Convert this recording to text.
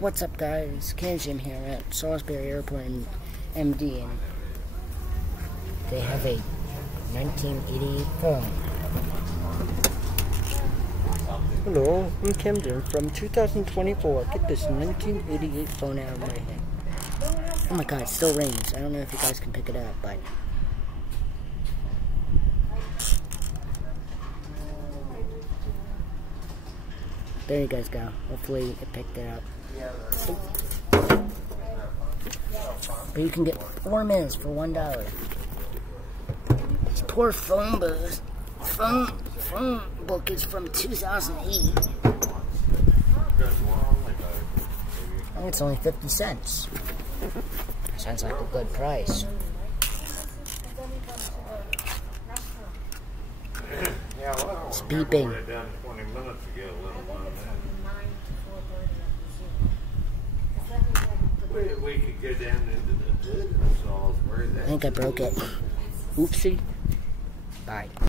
What's up, guys? Jim here at Salisbury Airport in MD, and they have a 1988 phone. Hello, I'm Camden from 2024. Get this 1988 phone out of my hand. Oh my god, it still rings. I don't know if you guys can pick it up, but there you guys go. Hopefully it picked it up. But you can get 4 minutes for $1. This poor phone book is from 2008. I think it's only 50 cents. Sounds like a good price. It's beeping. We could go down into the hood of Salisbury. I think I broke it. Oopsie. Bye.